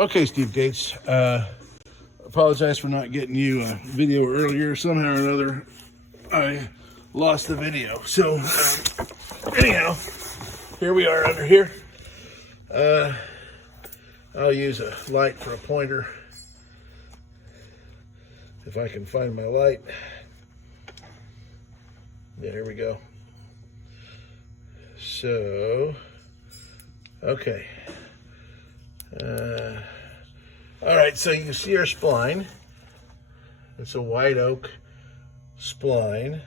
Okay, Steve Gates. Apologize for not getting you a video earlier. Somehow or another, I lost the video. So, anyhow, here we are under here. I'll use a light for a pointer. If I can find my light. Yeah, here we go. So, okay. All right, so you can see our spline. It's a white oak spline.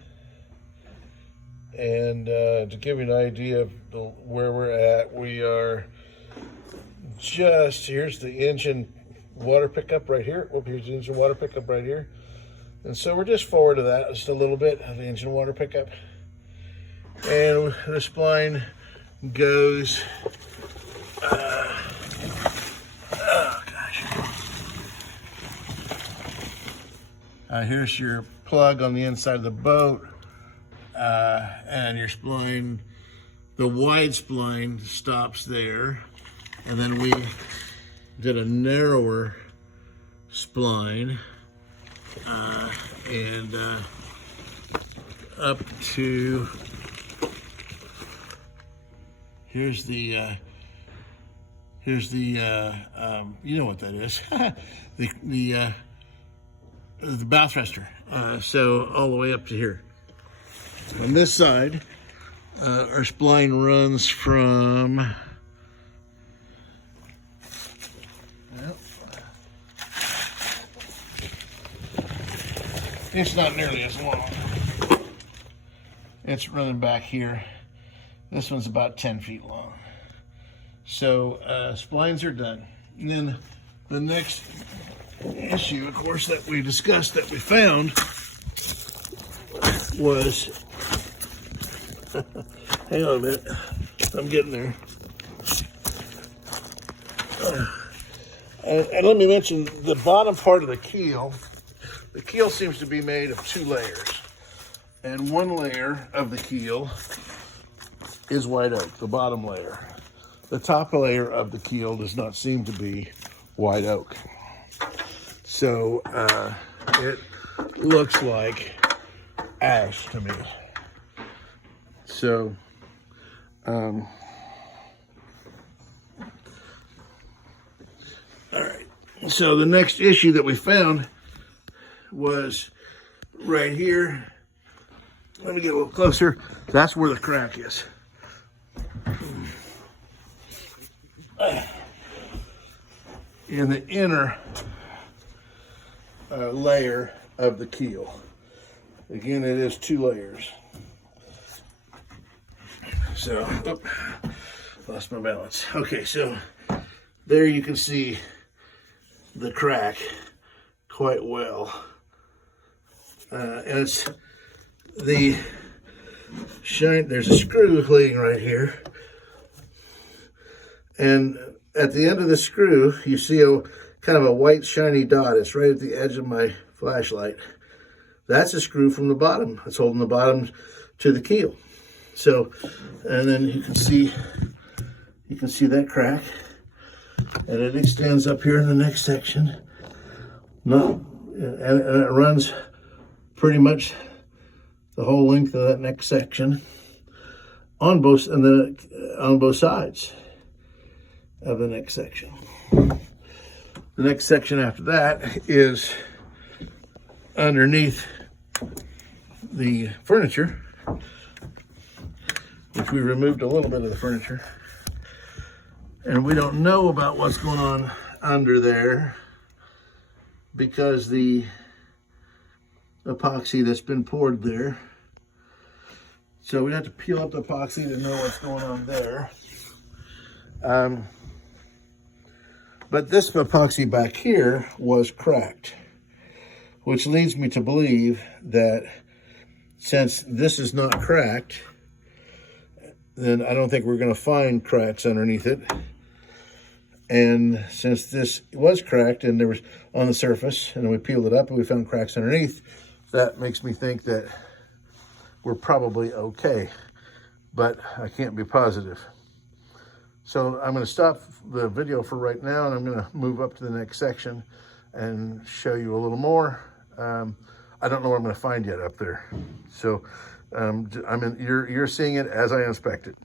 And to give you an idea of where we're at, we are just, here's the engine water pickup right here. Whoop, here's the engine water pickup right here. And so we're just forward of that, just a little bit of the engine water pickup. And the spline goes, oh gosh. Here's your plug on the inside of the boat. And your spline, the wide spline stops there. And then we did a narrower spline and up to, here's the you know what that is, the bow thruster. So all the way up to here. On this side, our spline runs from, well, it's not nearly as long. It's running back here. This one's about 10 feet long. So splines are done. And then the next issue, of course, that we discussed, that we found was, hang on a minute, I'm getting there. And let me mention the bottom part of the keel. The keel seems to be made of 2 layers. And one layer of the keel is white oak, the bottom layer. The top layer of the keel does not seem to be white oak. So it looks like ash to me. So, all right. So the next issue that we found was right here. Let me get a little closer. That's where the crack is. In the inner layer of the keel. Again, it is 2 layers. So, oh, lost my balance. Okay, so there you can see the crack quite well. And it's the shine, there's a screw laying right here. And at the end of the screw, you see a kind of a white shiny dot. It's right at the edge of my flashlight. That's a screw from the bottom. It's holding the bottom to the keel. So, and then you can see that crack, and it extends up here in the next section. No, and it runs pretty much the whole length of that next section on both sides of the next section. The next section after that is underneath the furniture, which we removed a little bit of the furniture. And we don't know about what's going on under there because the epoxy that's been poured there. So we have to peel up the epoxy to know what's going on there. But this epoxy back here was cracked, which leads me to believe that since this is not cracked, then I don't think we're going to find cracks underneath it. And since this was cracked and there was on the surface, and we peeled it up and we found cracks underneath, that makes me think that we're probably okay, but I can't be positive. So I'm going to stop the video for right now, and I'm going to move up to the next section and show you a little more. I don't know what I'm going to find yet up there. So you're seeing it as I inspect it.